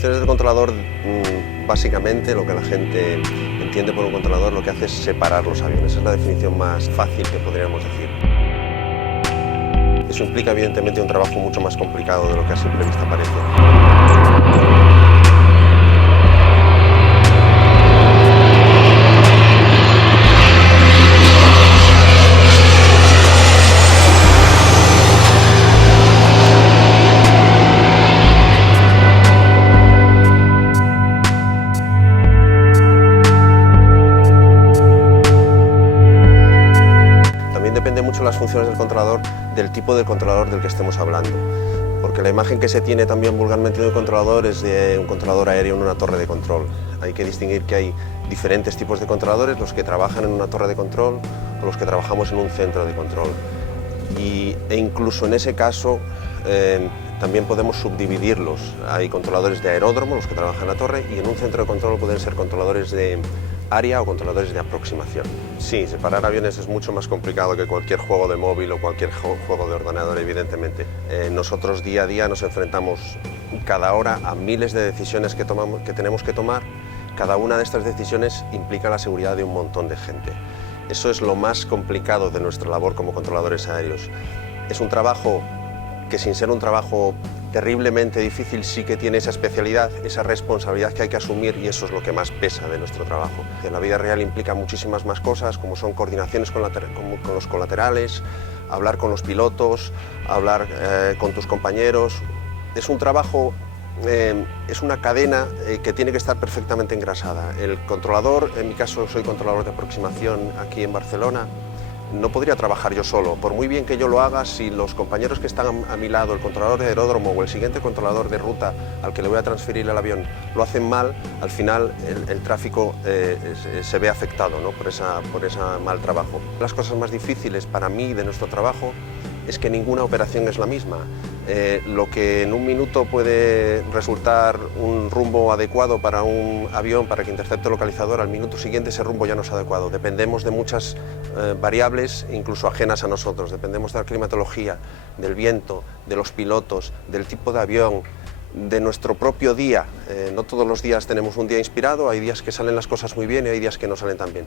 funciones del controlador, básicamente lo que la gente entiende por un controlador, lo que hace es separar los aviones. Es la definición más fácil que podríamos decir. Eso implica evidentemente un trabajo mucho más complicado de lo que a simple vista parece. Depende mucho las funciones del controlador del tipo de controlador del que estemos hablando, porque la imagen que se tiene también vulgarmente de un controlador es de un controlador aéreo en una torre de control. Hay que distinguir que hay diferentes tipos de controladores, los que trabajan en una torre de control o los que trabajamos en un centro de control. E incluso en ese caso también podemos subdividirlos. Hay controladores de aeródromo, los que trabajan en la torre, y en un centro de control pueden ser controladores de área o controladores de aproximación. Sí, separar aviones es mucho más complicado que cualquier juego de móvil o cualquier juego de ordenador, evidentemente. Nosotros día a día nos enfrentamos cada hora a miles de decisiones que tenemos que tomar. Cada una de estas decisiones implica la seguridad de un montón de gente. Eso es lo más complicado de nuestra labor como controladores aéreos. Es un trabajo que, sin ser un trabajo terriblemente difícil, sí que tiene esa especialidad, esa responsabilidad que hay que asumir, y eso es lo que más pesa de nuestro trabajo. En la vida real implica muchísimas más cosas, como son coordinaciones con los colaterales, hablar con los pilotos, hablar con tus compañeros. Es un trabajo, es una cadena que tiene que estar perfectamente engrasada. El controlador, en mi caso soy controlador de aproximación aquí en Barcelona, no podría trabajar yo solo. Por muy bien que yo lo haga, si los compañeros que están a mi lado, el controlador de aeródromo o el siguiente controlador de ruta al que le voy a transferir el avión, lo hacen mal, al final el tráfico se ve afectado, ¿no? por ese mal trabajo. Las cosas más difíciles para mí de nuestro trabajo es que ninguna operación es la misma. Lo que en un minuto puede resultar un rumbo adecuado para un avión para que intercepte el localizador, al minuto siguiente ese rumbo ya no es adecuado. Dependemos de muchas variables, incluso ajenas a nosotros. Dependemos de la climatología, del viento, de los pilotos, del tipo de avión, de nuestro propio día. No todos los días tenemos un día inspirado, hay días que salen las cosas muy bien y hay días que no salen tan bien.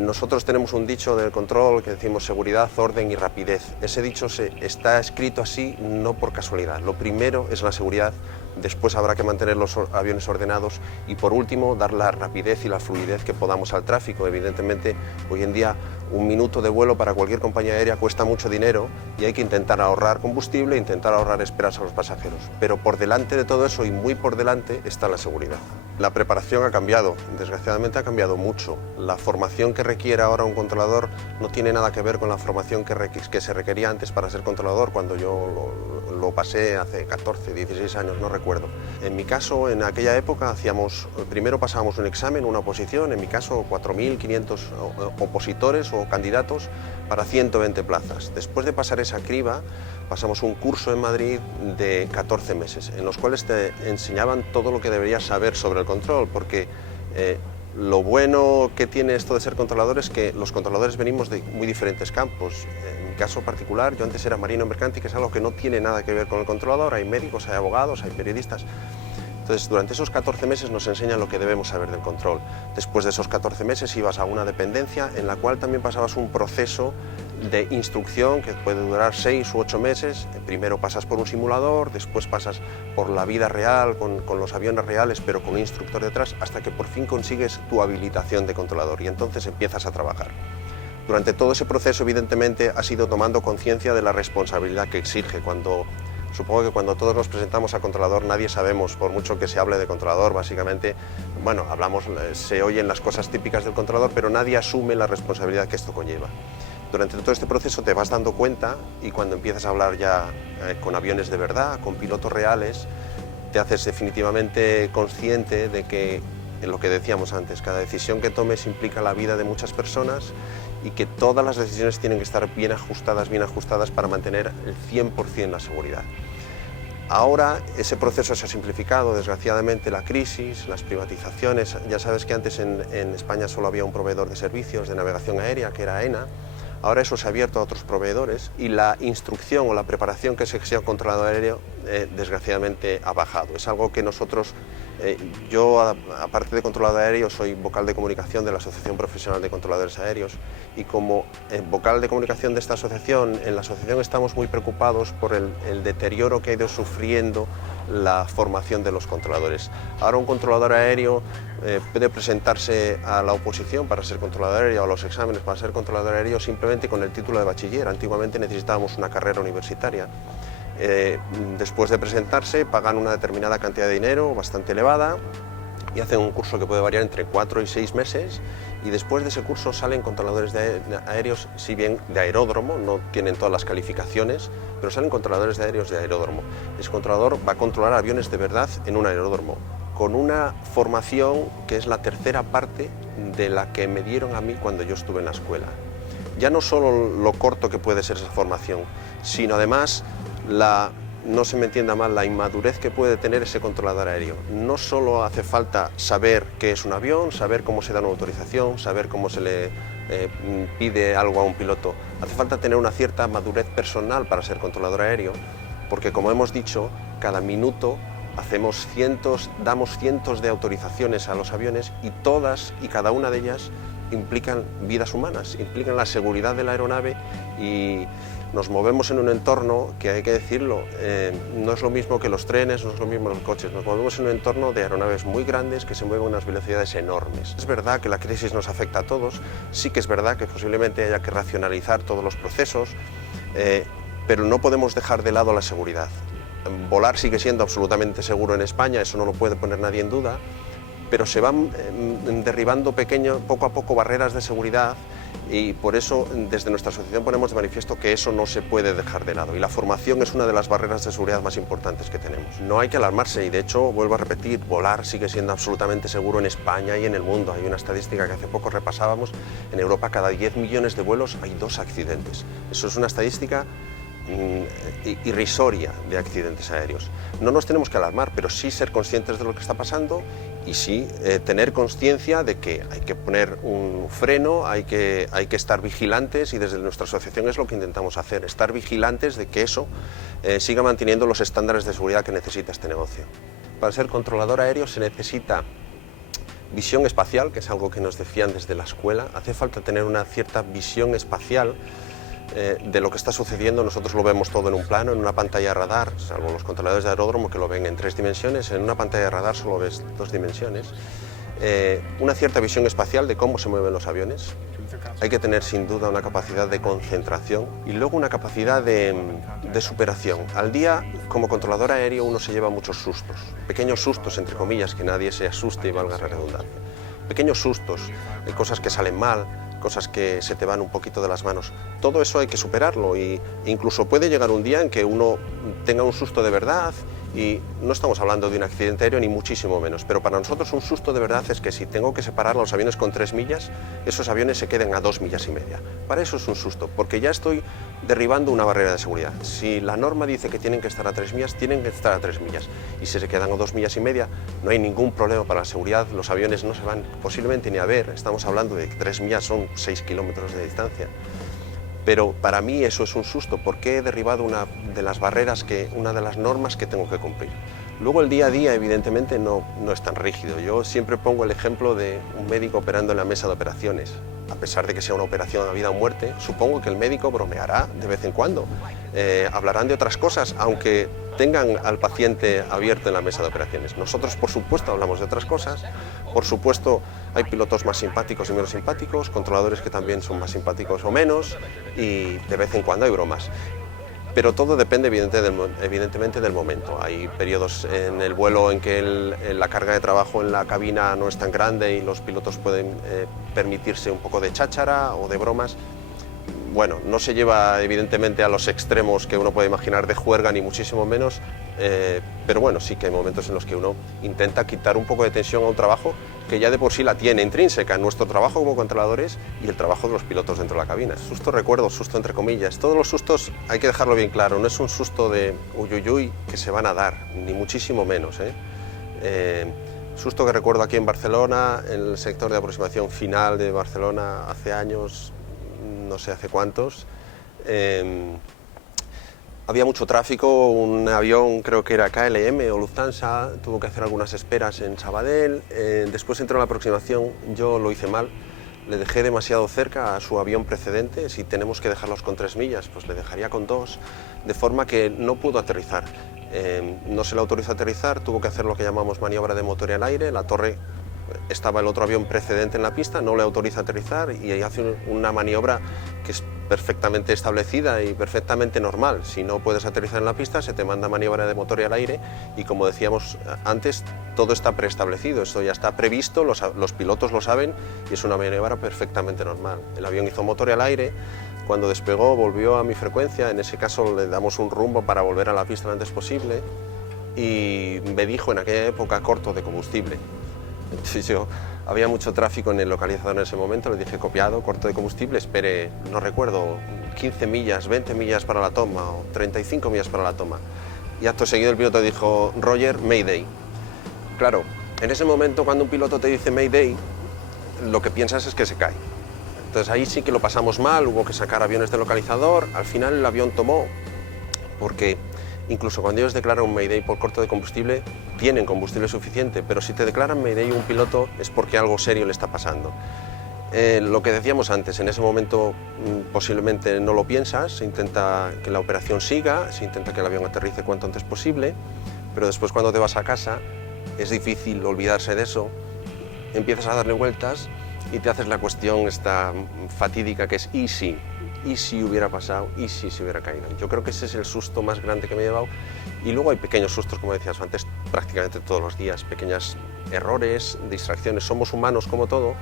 Nosotros tenemos un dicho del control que decimos seguridad, orden y rapidez. Ese dicho está escrito así no por casualidad. Lo primero es la seguridad, después habrá que mantener los aviones ordenados y por último dar la rapidez y la fluidez que podamos al tráfico. Evidentemente hoy en día un minuto de vuelo para cualquier compañía aérea cuesta mucho dinero y hay que intentar ahorrar combustible e intentar ahorrar esperas a los pasajeros. Pero por delante de todo eso y muy por delante está la seguridad. La preparación ha cambiado, desgraciadamente ha cambiado mucho. La formación que requiere ahora un controlador no tiene nada que ver con la formación que se requería antes para ser controlador, cuando yo lo pasé hace 14, 16 años, no recuerdo. En mi caso, en aquella época, primero pasábamos un examen, una oposición, en mi caso 4.500 opositores o candidatos para 120 plazas. Después de pasar esa criba, pasamos un curso en Madrid de 14 meses, en los cuales te enseñaban todo lo que deberías saber sobre el control, porque lo bueno que tiene esto de ser controlador es que los controladores venimos de muy diferentes campos. En mi caso particular, yo antes era marino mercante, que es algo que no tiene nada que ver con el controlador. Hay médicos, hay abogados, hay periodistas. Entonces, durante esos 14 meses nos enseñan lo que debemos saber del control. Después de esos 14 meses ibas a una dependencia en la cual también pasabas un proceso de instrucción que puede durar 6 u 8 meses. Primero pasas por un simulador, después pasas por la vida real, con los aviones reales, pero con un instructor detrás, hasta que por fin consigues tu habilitación de controlador y entonces empiezas a trabajar. Durante todo ese proceso, evidentemente, has ido tomando conciencia de la responsabilidad que exige. Supongo que cuando todos nos presentamos a controlador nadie sabemos, por mucho que se hable de controlador, básicamente, bueno, se oyen las cosas típicas del controlador, pero nadie asume la responsabilidad que esto conlleva. Durante todo este proceso te vas dando cuenta y cuando empiezas a hablar ya con aviones de verdad, con pilotos reales, te haces definitivamente consciente de que, en lo que decíamos antes, cada decisión que tomes implica la vida de muchas personas y que todas las decisiones tienen que estar bien ajustadas para mantener el 100% la seguridad. Ahora ese proceso se ha simplificado, desgraciadamente la crisis, las privatizaciones. Ya sabes que antes en España solo había un proveedor de servicios de navegación aérea, que era AENA. Ahora eso se ha abierto a otros proveedores y la instrucción o la preparación que se exige a un controlador aéreo desgraciadamente ha bajado. Es algo que nosotros, yo aparte de controlador aéreo soy vocal de comunicación de la Asociación Profesional de Controladores Aéreos y como vocal de comunicación de esta asociación, en la asociación estamos muy preocupados por el deterioro que ha ido sufriendo la formación de los controladores. Ahora un controlador aéreo puede presentarse a la oposición para ser controlador aéreo, a los exámenes para ser controlador aéreo simplemente con el título de bachiller. Antiguamente necesitábamos una carrera universitaria. Después de presentarse pagan una determinada cantidad de dinero bastante elevada y hacen un curso que puede variar entre 4 y 6 meses y después de ese curso salen controladores aéreos, si bien de aeródromo, no tienen todas las calificaciones, pero salen controladores de aéreos de aeródromo. Ese controlador va a controlar aviones de verdad en un aeródromo, con una formación que es la tercera parte de la que me dieron a mí cuando yo estuve en la escuela. Ya no solo lo corto que puede ser esa formación, sino además no se me entienda mal, la inmadurez que puede tener ese controlador aéreo. No solo hace falta saber qué es un avión, saber cómo se da una autorización, saber cómo se le pide algo a un piloto. Hace falta tener una cierta madurez personal para ser controlador aéreo, porque como hemos dicho, cada minuto damos cientos de autorizaciones a los aviones y todas y cada una de ellas implican vidas humanas, implican la seguridad de la aeronave y nos movemos en un entorno que, hay que decirlo, no es lo mismo que los trenes, no es lo mismo los coches, nos movemos en un entorno de aeronaves muy grandes que se mueven a unas velocidades enormes. Es verdad que la crisis nos afecta a todos, sí que es verdad que posiblemente haya que racionalizar todos los procesos, pero no podemos dejar de lado la seguridad. Volar sigue siendo absolutamente seguro en España, eso no lo puede poner nadie en duda, pero se van derribando poco a poco barreras de seguridad y por eso desde nuestra asociación ponemos de manifiesto que eso no se puede dejar de lado y la formación es una de las barreras de seguridad más importantes que tenemos. No hay que alarmarse y de hecho, vuelvo a repetir, volar sigue siendo absolutamente seguro en España y en el mundo. Hay una estadística que hace poco repasábamos, en Europa cada 10 millones de vuelos hay 2 accidentes. Eso es una estadística irrisoria de accidentes aéreos. No nos tenemos que alarmar, pero sí ser conscientes de lo que está pasando y sí tener conciencia de que hay que poner un freno, hay que estar vigilantes y desde nuestra asociación es lo que intentamos hacer, estar vigilantes de que eso siga manteniendo los estándares de seguridad que necesita este negocio. Para ser controlador aéreo se necesita visión espacial, que es algo que nos decían desde la escuela. Hace falta tener una cierta visión espacial de lo que está sucediendo. Nosotros lo vemos todo en un plano, en una pantalla de radar, salvo los controladores de aeródromo que lo ven en 3 dimensiones, en una pantalla de radar solo ves 2 dimensiones. Una cierta visión espacial de cómo se mueven los aviones. Hay que tener sin duda una capacidad de concentración y luego una capacidad de superación. Al día, como controlador aéreo, uno se lleva muchos sustos, pequeños sustos, entre comillas, que nadie se asuste y valga la redundancia. Pequeños sustos, cosas que salen mal, cosas que se te van un poquito de las manos. Todo eso hay que superarlo e incluso puede llegar un día en que uno tenga un susto de verdad y no estamos hablando de un accidente aéreo ni muchísimo menos, pero para nosotros un susto de verdad es que si tengo que separar los aviones con 3 millas, esos aviones se queden a 2 millas y media. Para eso es un susto, porque ya estoy derribando una barrera de seguridad. Si la norma dice que tienen que estar a 3 millas, tienen que estar a 3 millas. Y si se quedan a 2 millas y media, no hay ningún problema para la seguridad, los aviones no se van posiblemente ni a ver, estamos hablando de que 3 millas son 6 kilómetros de distancia. Pero para mí eso es un susto, porque he derribado una de las barreras, una de las normas que tengo que cumplir. Luego el día a día evidentemente no es tan rígido. Yo siempre pongo el ejemplo de un médico operando en la mesa de operaciones. A pesar de que sea una operación a vida o muerte, supongo que el médico bromeará de vez en cuando. Hablarán de otras cosas, aunque tengan al paciente abierto en la mesa de operaciones. Nosotros, por supuesto, hablamos de otras cosas. Por supuesto, hay pilotos más simpáticos y menos simpáticos, controladores que también son más simpáticos o menos, y de vez en cuando hay bromas. Pero todo depende evidentemente del momento. Hay periodos en el vuelo en que la carga de trabajo en la cabina no es tan grande y los pilotos pueden permitirse un poco de cháchara o de bromas. Bueno, no se lleva evidentemente a los extremos que uno puede imaginar de juerga, ni muchísimo menos, pero bueno, sí que hay momentos en los que uno intenta quitar un poco de tensión a un trabajo que ya de por sí la tiene intrínseca en nuestro trabajo como controladores y el trabajo de los pilotos dentro de la cabina. Susto recuerdo, susto entre comillas, todos los sustos hay que dejarlo bien claro, no es un susto de uyuyuy que se van a dar, ni muchísimo menos. Susto que recuerdo aquí en Barcelona, en el sector de aproximación final de Barcelona hace años, no sé hace cuántos. Había mucho tráfico, un avión, creo que era KLM o Lufthansa, tuvo que hacer algunas esperas en Sabadell, después entró en la aproximación, yo lo hice mal, le dejé demasiado cerca a su avión precedente, si tenemos que dejarlos con 3 millas, pues le dejaría con 2, de forma que no pudo aterrizar. No se le autorizó aterrizar, tuvo que hacer lo que llamamos maniobra de motor y al aire, la torre, estaba el otro avión precedente en la pista, no le autoriza aterrizar y ahí hace una maniobra que es perfectamente establecida y perfectamente normal. Si no puedes aterrizar en la pista, se te manda maniobra de motor y al aire y, como decíamos antes, todo está preestablecido, esto ya está previsto, los pilotos lo saben y es una maniobra perfectamente normal. El avión hizo motor y al aire, cuando despegó volvió a mi frecuencia, en ese caso le damos un rumbo para volver a la pista lo antes posible y me dijo en aquella época corto de combustible. Entonces había mucho tráfico en el localizador en ese momento, le dije copiado, corto de combustible, espere, no recuerdo, 15 millas, 20 millas para la toma o 35 millas para la toma. Y acto seguido el piloto dijo, Roger, Mayday. Claro, en ese momento cuando un piloto te dice Mayday, lo que piensas es que se cae. Entonces ahí sí que lo pasamos mal, hubo que sacar aviones del localizador, al final el avión tomó, porque incluso cuando ellos declaran un Mayday por corto de combustible, tienen combustible suficiente, pero si te declaran Mayday un piloto es porque algo serio le está pasando. Lo que decíamos antes, en ese momento posiblemente no lo piensas, se intenta que la operación siga, se intenta que el avión aterrice cuanto antes posible, pero después cuando te vas a casa es difícil olvidarse de eso, empiezas a darle vueltas y te haces la cuestión esta fatídica que es ¿y si? ¿Y si hubiera pasado? ¿Y si se hubiera caído? Yo creo que ese es el susto más grande que me he llevado. Y luego hay pequeños sustos, como decías antes, prácticamente todos los días, pequeños errores, distracciones. Somos humanos como todo.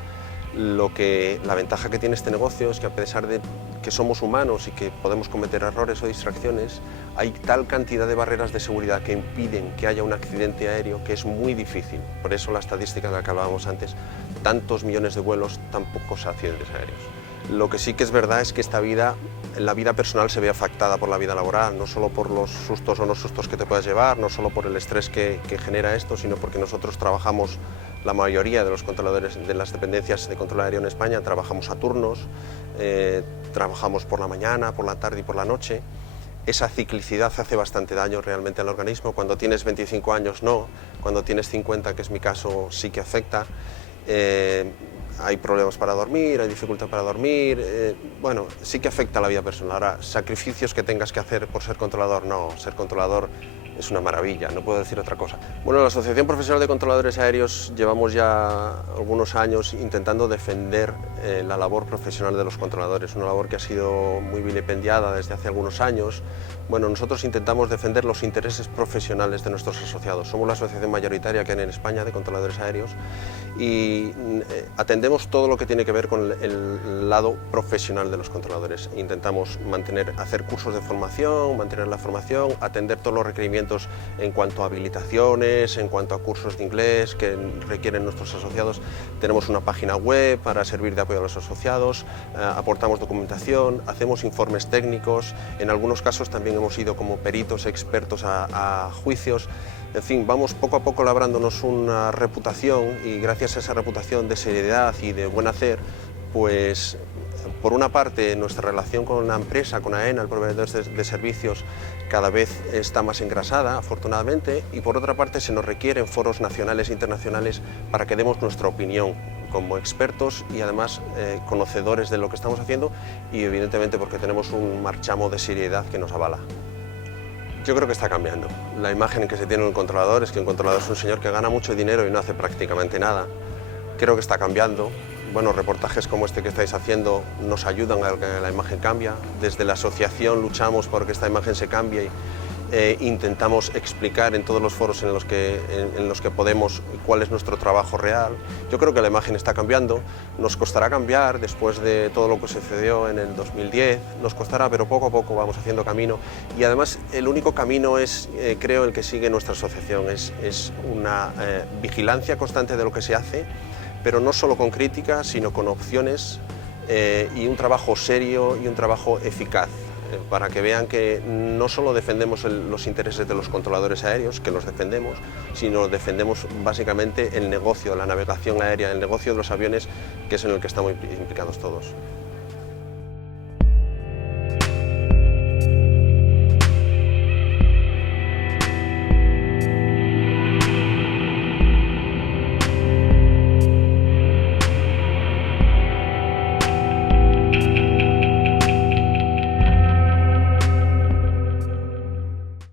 La ventaja que tiene este negocio es que, a pesar de que somos humanos y que podemos cometer errores o distracciones, hay tal cantidad de barreras de seguridad que impiden que haya un accidente aéreo que es muy difícil. Por eso la estadística de la que hablábamos antes, tantos millones de vuelos, tan pocos accidentes aéreos. Lo que sí que es verdad es que la vida personal se ve afectada por la vida laboral, no solo por los sustos o no sustos que te puedas llevar, no solo por el estrés que genera esto, sino porque nosotros trabajamos, la mayoría de los controladores de las dependencias de control aéreo en España, trabajamos a turnos, trabajamos por la mañana, por la tarde y por la noche. Esa ciclicidad hace bastante daño realmente al organismo. Cuando tienes 25 años no, cuando tienes 50, que es mi caso, sí que afecta. Hay problemas para dormir, hay dificultad para dormir, bueno, sí que afecta a la vida personal. Ahora, sacrificios que tengas que hacer por ser controlador, no, ser controlador es una maravilla, no puedo decir otra cosa. Bueno, la Asociación Profesional de Controladores Aéreos llevamos ya algunos años intentando defender la labor profesional de los controladores, una labor que ha sido muy vilipendiada desde hace algunos años. Bueno, nosotros intentamos defender los intereses profesionales de nuestros asociados. Somos la asociación mayoritaria que hay en España de controladores aéreos y atendemos todo lo que tiene que ver con el lado profesional de los controladores. Intentamos hacer cursos de formación, mantener la formación, atender todos los requerimientos en cuanto a habilitaciones, en cuanto a cursos de inglés que requieren nuestros asociados. Tenemos una página web para servir de apoyo a los asociados, aportamos documentación, hacemos informes técnicos, en algunos casos también hemos ido como peritos expertos a juicios. En fin, vamos poco a poco labrándonos una reputación y gracias a esa reputación de seriedad y de buen hacer, pues por una parte nuestra relación con la empresa, con AENA, el proveedor de servicios, cada vez está más engrasada, afortunadamente, y por otra parte se nos requieren foros nacionales e internacionales para que demos nuestra opinión como expertos y además conocedores de lo que estamos haciendo y evidentemente porque tenemos un marchamo de seriedad que nos avala. Yo creo que está cambiando. La imagen que se tiene de un controlador es que un controlador es un señor que gana mucho dinero y no hace prácticamente nada. Creo que está cambiando. Bueno, reportajes como este que estáis haciendo nos ayudan a que la imagen cambie. Desde la asociación luchamos por que esta imagen se cambie. Intentamos explicar en todos los foros en los que podemos cuál es nuestro trabajo real. Yo creo que la imagen está cambiando, nos costará cambiar después de todo lo que sucedió en el 2010, nos costará, pero poco a poco vamos haciendo camino y además el único camino es, creo, el que sigue nuestra asociación, es una vigilancia constante de lo que se hace, pero no solo con críticas, sino con opciones y un trabajo serio y un trabajo eficaz, para que vean que no solo defendemos los intereses de los controladores aéreos, que los defendemos, sino defendemos básicamente el negocio, la navegación aérea, el negocio de los aviones, que es en el que estamos implicados todos.